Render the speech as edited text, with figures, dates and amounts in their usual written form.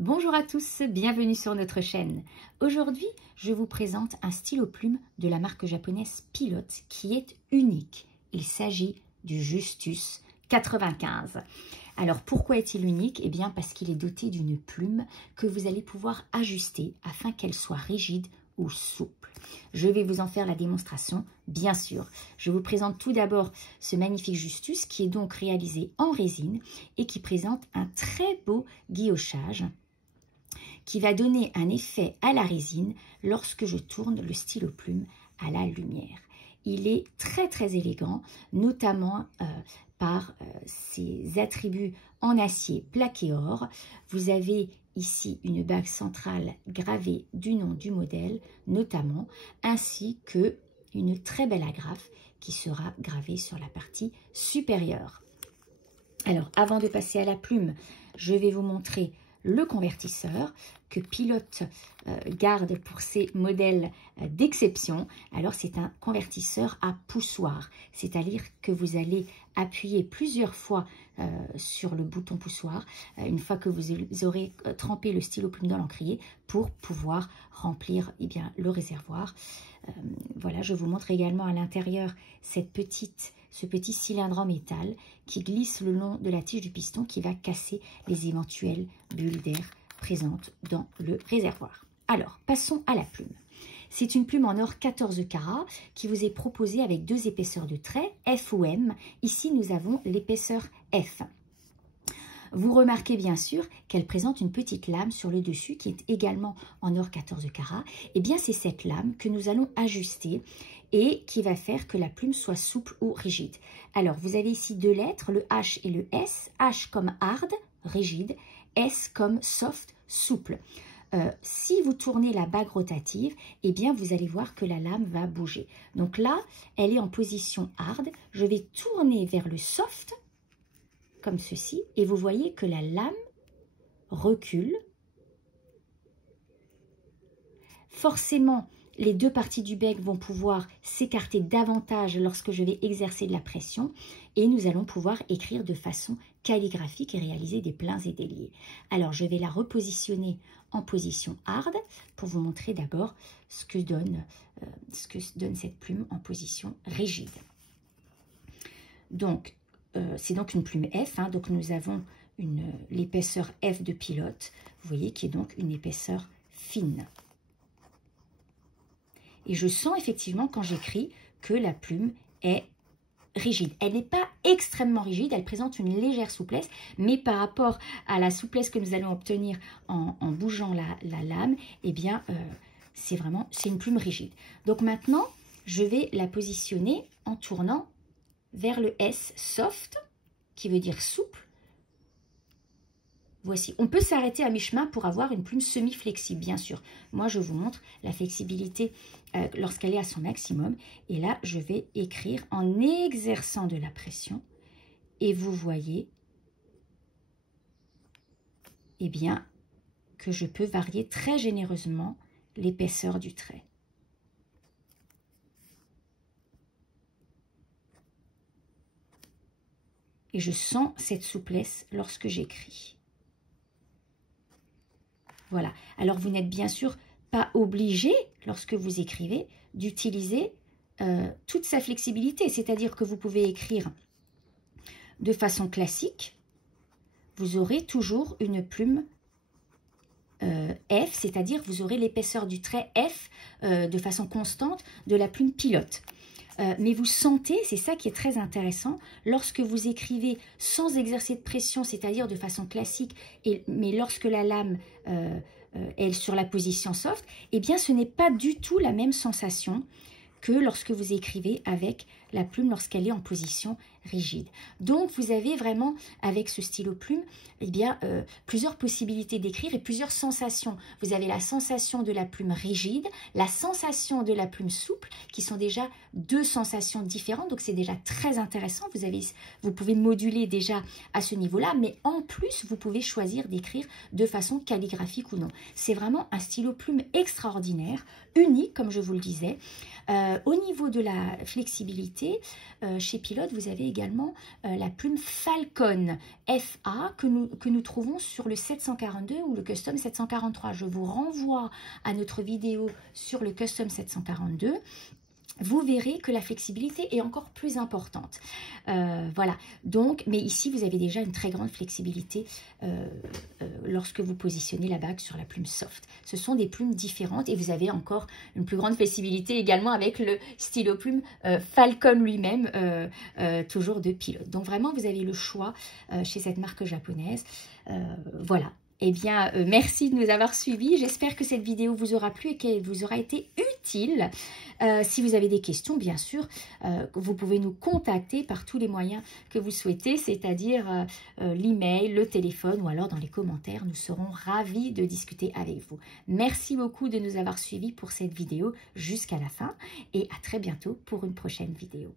Bonjour à tous, bienvenue sur notre chaîne. Aujourd'hui, je vous présente un stylo plume de la marque japonaise Pilot qui est unique. Il s'agit du Justus 95. Alors pourquoi est-il unique? Eh bien parce qu'il est doté d'une plume que vous allez pouvoir ajuster afin qu'elle soit rigide ou souple. Je vais vous en faire la démonstration, bien sûr. Je vous présente tout d'abord ce magnifique Justus qui est donc réalisé en résine et qui présente un très beau guillochage qui va donner un effet à la résine lorsque je tourne le stylo plume à la lumière. Il est très élégant, notamment par ses attributs en acier plaqué or. Vous avez ici une bague centrale gravée du nom du modèle, notamment, ainsi que une très belle agrafe qui sera gravée sur la partie supérieure. Alors, avant de passer à la plume, je vais vous montrer le convertisseur que Pilot garde pour ses modèles d'exception. Alors c'est un convertisseur à poussoir, c'est-à-dire que vous allez appuyer plusieurs fois sur le bouton poussoir une fois que vous aurez trempé le stylo plume dans l'encrier pour pouvoir remplir le réservoir. Voilà, je vous montre également à l'intérieur ce petit cylindre en métal qui glisse le long de la tige du piston qui va casser les éventuelles bulles d'air présentes dans le réservoir. Alors, passons à la plume. C'est une plume en or 14 carats qui vous est proposée avec deux épaisseurs de trait, F ou M. Ici, nous avons l'épaisseur F. Vous remarquez bien sûr qu'elle présente une petite lame sur le dessus qui est également en or 14 carats. Et bien, c'est cette lame que nous allons ajuster et qui va faire que la plume soit souple ou rigide. Alors, vous avez ici deux lettres, le H et le S. H comme hard, rigide, S comme soft, souple. Si vous tournez la bague rotative, eh bien, vous allez voir que la lame va bouger. Donc là, elle est en position hard. Je vais tourner vers le soft, comme ceci, et vous voyez que la lame recule. Forcément, les deux parties du bec vont pouvoir s'écarter davantage lorsque je vais exercer de la pression et nous allons pouvoir écrire de façon calligraphique et réaliser des pleins et des liés. Alors, je vais la repositionner en position hard pour vous montrer d'abord ce que donne cette plume en position rigide. Donc, c'est donc une plume F, hein, donc nous avons l'épaisseur F de Pilot, vous voyez, qui est donc une épaisseur fine. Et je sens effectivement quand j'écris que la plume est rigide. Elle n'est pas extrêmement rigide, elle présente une légère souplesse, mais par rapport à la souplesse que nous allons obtenir en bougeant la lame, eh bien, c'est une plume rigide. Donc maintenant, je vais la positionner en tournant vers le S soft, qui veut dire souple. Voici, on peut s'arrêter à mi-chemin pour avoir une plume semi-flexible, bien sûr. Moi, je vous montre la flexibilité lorsqu'elle est à son maximum. Et là, je vais écrire en exerçant de la pression. Et vous voyez, eh bien, que je peux varier très généreusement l'épaisseur du trait. Et je sens cette souplesse lorsque j'écris. Voilà. Alors, vous n'êtes bien sûr pas obligé, lorsque vous écrivez, d'utiliser toute sa flexibilité. C'est-à-dire que vous pouvez écrire de façon classique. Vous aurez toujours une plume F, c'est-à-dire vous aurez l'épaisseur du trait F de façon constante de la plume Pilote. Mais vous sentez, c'est ça qui est très intéressant, lorsque vous écrivez sans exercer de pression, c'est-à-dire de façon classique, mais lorsque la lame est sur la position soft, eh bien ce n'est pas du tout la même sensation que lorsque vous écrivez avec la plume lorsqu'elle est en position rigide. Donc vous avez vraiment avec ce stylo plume plusieurs possibilités d'écrire et plusieurs sensations. Vous avez la sensation de la plume rigide, la sensation de la plume souple qui sont déjà deux sensations différentes, donc c'est déjà très intéressant. Vous pouvez moduler déjà à ce niveau-là, mais en plus vous pouvez choisir d'écrire de façon calligraphique ou non. C'est vraiment un stylo plume extraordinaire, unique comme je vous le disais. Au niveau de la flexibilité, côté, chez Pilote, vous avez également la plume Falcon FA que nous trouvons sur le 742 ou le Custom 743. Je vous renvoie à notre vidéo sur le Custom 742. Vous verrez que la flexibilité est encore plus importante. Voilà, donc, mais ici, vous avez déjà une très grande flexibilité lorsque vous positionnez la bague sur la plume soft. Ce sont des plumes différentes et vous avez encore une plus grande flexibilité également avec le stylo plume Falcon lui-même, toujours de Pilote. Donc vraiment, vous avez le choix chez cette marque japonaise. Voilà. Eh bien, merci de nous avoir suivis. J'espère que cette vidéo vous aura plu et qu'elle vous aura été utile. Si vous avez des questions, bien sûr, vous pouvez nous contacter par tous les moyens que vous souhaitez, c'est-à-dire l'email, le téléphone ou alors dans les commentaires. Nous serons ravis de discuter avec vous. Merci beaucoup de nous avoir suivis pour cette vidéo jusqu'à la fin et à très bientôt pour une prochaine vidéo.